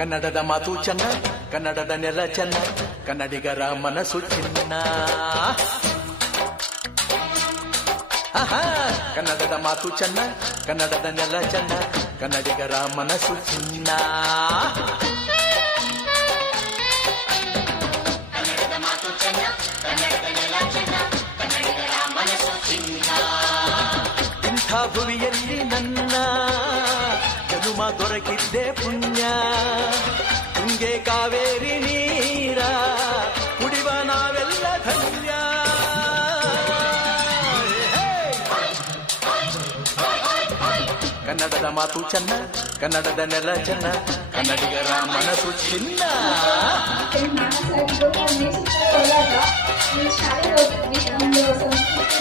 ಕನ್ನಡದ ಮಾತು ಚೆನ್ನ, ಕನ್ನಡದ ನೆಲ ಚೆನ್ನ, ಕನ್ನಡಿಗರ ಮನಸ್ಸು ಚಿನ್ನ. ಆಹಾ, ಕನ್ನಡದ ಮಾತು ಚೆನ್ನ, ಕನ್ನಡದ ನೆಲ ಚೆನ್ನ, ಕನ್ನಡಿಗರ ಮನಸ್ಸು ಚಿನ್ನ. ಕನ್ನಡದ ಮಾತು ಚೆನ್ನ, ಕನ್ನಡದ ನೆಲ ಚೆನ್ನ, ಕನ್ನಡಿಗರ ಮನಸ್ಸು ಚಿನ್ನ. ಇಂಥ ಭುವಿಯಲ್ಲಿ ನನ್ನ ಜನುಮ ದೊರಕಿದ್ದೆ ಪುಣ್ಯ. ತುಂಗೆ ಕಾವೇರಿ ನೀರ ಕುಡಿವ ನಾವೆಲ್ಲ ಧನ್ಯ. ಕನ್ನಡದ ಮಾತು ಚೆನ್ನ, ಕನ್ನಡದ ನೆಲ ಚೆನ್ನ, ಕನ್ನಡಿಗರ ಮನಸ್ಸು ಚಿನ್ನ. ಶಾಲೆ ಹೋಗಿದ್ವಿ, ಒಂದು ಸಂಸ್ಕೃತಿ